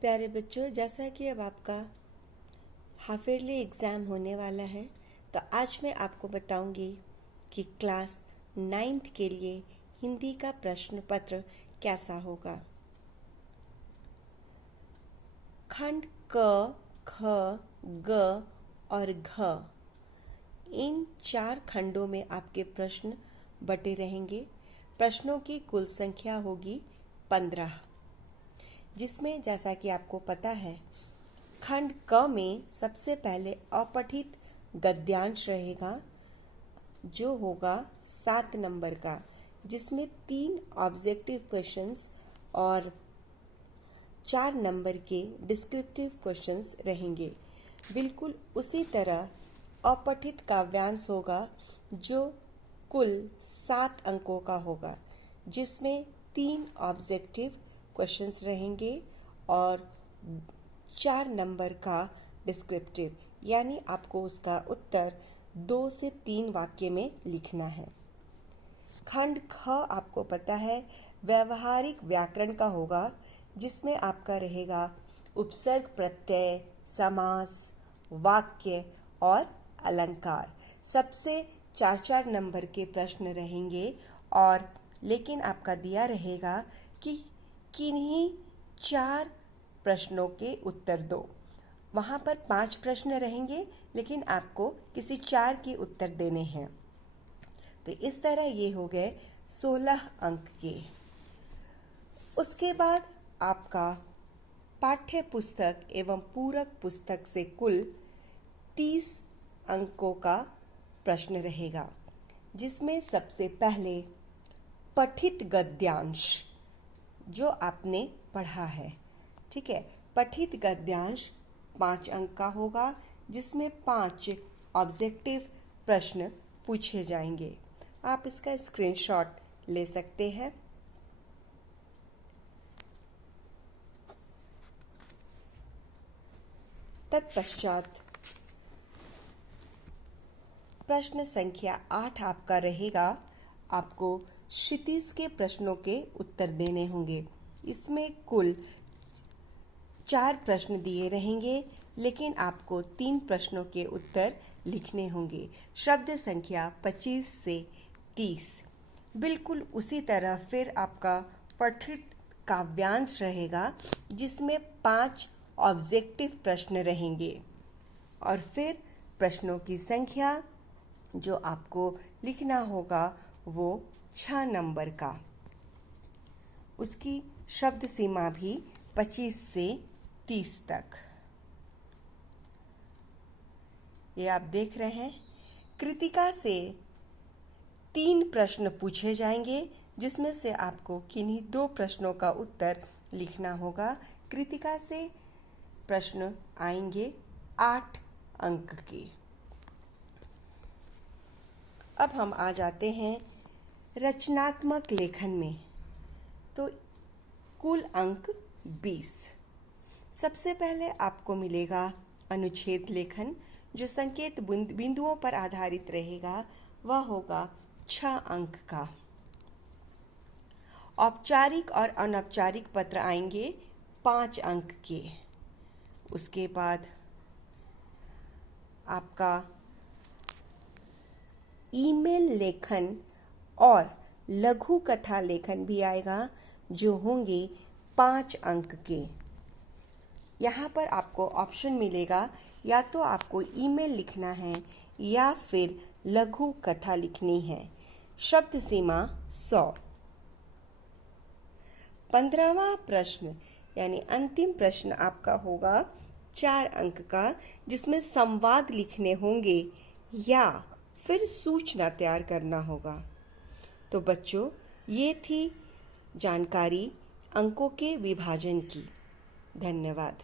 प्यारे बच्चों, जैसा कि अब आपका हाफ ईयरली एग्ज़ाम होने वाला है, तो आज मैं आपको बताऊंगी कि क्लास 9th के लिए हिंदी का प्रश्न पत्र कैसा होगा। खंड क, ख, ग और घ, इन 4 खंडों में आपके प्रश्न बटे रहेंगे। प्रश्नों की कुल संख्या होगी 15, जिसमें जैसा कि आपको पता है, खंड क में सबसे पहले अपठित गद्यांश रहेगा, जो होगा 7 नंबर का, जिसमें 3 ऑब्जेक्टिव क्वेश्चंस और 4 नंबर के डिस्क्रिप्टिव क्वेश्चंस रहेंगे। बिल्कुल उसी तरह अपठित काव्यांश होगा, जो कुल 7 अंकों का होगा, जिसमें 3 ऑब्जेक्टिव क्वेश्चंस रहेंगे और 4 नंबर का डिस्क्रिप्टिव, यानी आपको उसका उत्तर 2 से 3 वाक्य में लिखना है। खंड ख आपको पता है व्यवहारिक व्याकरण का होगा, जिसमें आपका रहेगा उपसर्ग प्रत्यय, समास, वाक्य और अलंकार। सबसे 4-4 नंबर के प्रश्न रहेंगे, और लेकिन आपका दिया रहेगा कि किन्हीं 4 प्रश्नों के उत्तर दो। वहाँ पर 5 प्रश्न रहेंगे, लेकिन आपको किसी 4 के उत्तर देने हैं। तो इस तरह ये हो गए 16 अंक के। उसके बाद आपका पाठ्य पुस्तक एवं पूरक पुस्तक से कुल 30 अंकों का प्रश्न रहेगा, जिसमें सबसे पहले पठित गद्यांश, जो आपने पढ़ा है, ठीक है। पठित गद्यांश 5 अंक का होगा, जिसमें 5 ऑब्जेक्टिव प्रश्न पूछे जाएंगे। आप इसका स्क्रीनशॉट ले सकते हैं। तत्पश्चात प्रश्न संख्या 8 आपका रहेगा। आपको क्षितिज के प्रश्नों के उत्तर देने होंगे। इसमें कुल 4 प्रश्न दिए रहेंगे, लेकिन आपको 3 प्रश्नों के उत्तर लिखने होंगे। शब्द संख्या 25 से 30। बिल्कुल उसी तरह फिर आपका पठित काव्यांश रहेगा, जिसमें 5 ऑब्जेक्टिव प्रश्न रहेंगे, और फिर प्रश्नों की संख्या जो आपको लिखना होगा वो 6 नंबर का। उसकी शब्द सीमा भी 25 से 30 तक। ये आप देख रहे हैं। कृतिका से 3 प्रश्न पूछे जाएंगे, जिसमें से आपको किन्हीं 2 प्रश्नों का उत्तर लिखना होगा। कृतिका से प्रश्न आएंगे 8 अंक के। अब हम आ जाते हैं रचनात्मक लेखन में। तो कुल अंक 20। सबसे पहले आपको मिलेगा अनुच्छेद लेखन, जो संकेत बिंदुओं पर आधारित रहेगा। वह होगा 6 अंक का। औपचारिक और अनौपचारिक पत्र आएंगे 5 अंक के। उसके बाद आपका ईमेल लेखन और लघु कथा लेखन भी आएगा, जो होंगे 5 अंक के। यहाँ पर आपको ऑप्शन मिलेगा, या तो आपको ईमेल लिखना है या फिर लघु कथा लिखनी है। शब्द सीमा 100। 15वां प्रश्न यानी अंतिम प्रश्न आपका होगा 4 अंक का, जिसमें संवाद लिखने होंगे या फिर सूचना तैयार करना होगा। तो बच्चों, ये थी जानकारी अंकों के विभाजन की। धन्यवाद।